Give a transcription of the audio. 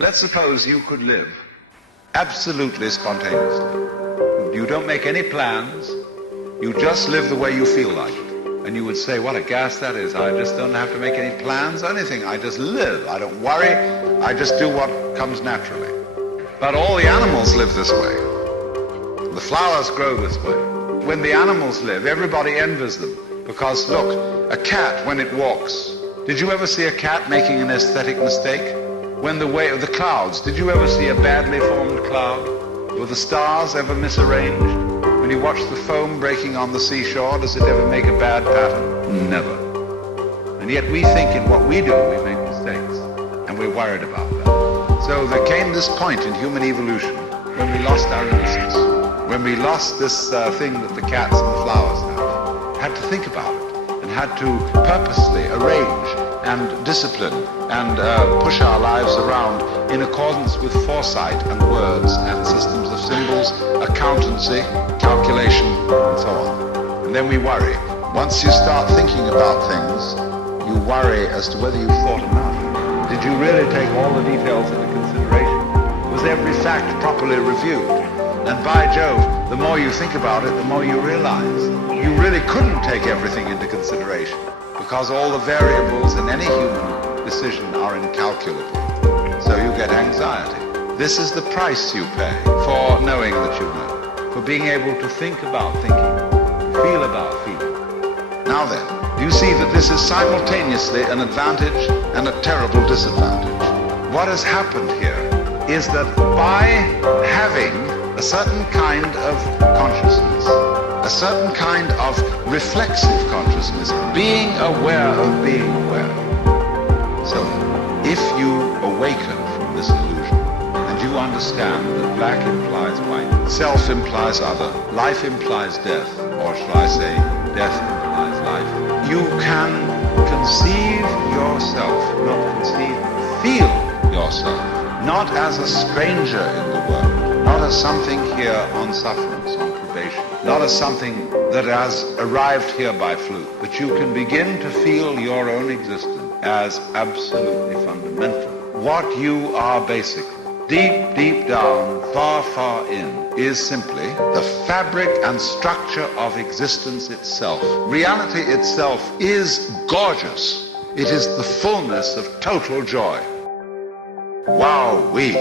Let's suppose you could live absolutely spontaneously. You don't make any plans. You just live the way you feel like it. And you would say, what a gas that is. I just don't have to make any plans, anything. I just live. I don't worry. I just do what comes naturally. But all the animals live this way. The flowers grow this way. When the animals live, everybody envies them. Because look, a cat, when it walks, did you ever see a cat making an aesthetic mistake? When the way of the clouds, did you ever see a badly formed cloud? Were the stars ever misarranged? When you watch the foam breaking on the seashore, does it ever make a bad pattern? Never. And yet we think in what we do, we make mistakes. And we're worried about that. So there came this point in human evolution when we lost our innocence. When we lost this thing that the cats and the flowers had to think about it. And had to purposely arrange and discipline and push our lives around in accordance with foresight and words and systems of symbols, accountancy, calculation, and so on. And then we worry. Once you start thinking about things, you worry as to whether you've thought enough. Did you really take all the details into consideration? Was every fact properly reviewed? And by Jove, the more you think about it, the more you realize you really couldn't take everything into consideration, because all the variables in any human decision are incalculable. So you get anxiety. This is the price you pay for knowing that you know, for being able to think about thinking, feel about feeling. Now then, you see that this is simultaneously an advantage and a terrible disadvantage. What has happened here is that by having a certain kind of consciousness, a certain kind of reflexive consciousness, being aware of being aware. So, if you awaken from this illusion, and you understand that black implies white, self implies other, life implies death, or shall I say, death implies life, you can conceive yourself, feel yourself, not as a stranger in the world, not as something here on sufferance, on probation, not as something that has arrived here by fluke, but you can begin to feel your own existence as absolutely fundamental. What you are basically, deep, deep down, far, far in, is simply the fabric and structure of existence itself. Reality itself is gorgeous. It is the fullness of total joy. Wow-wee.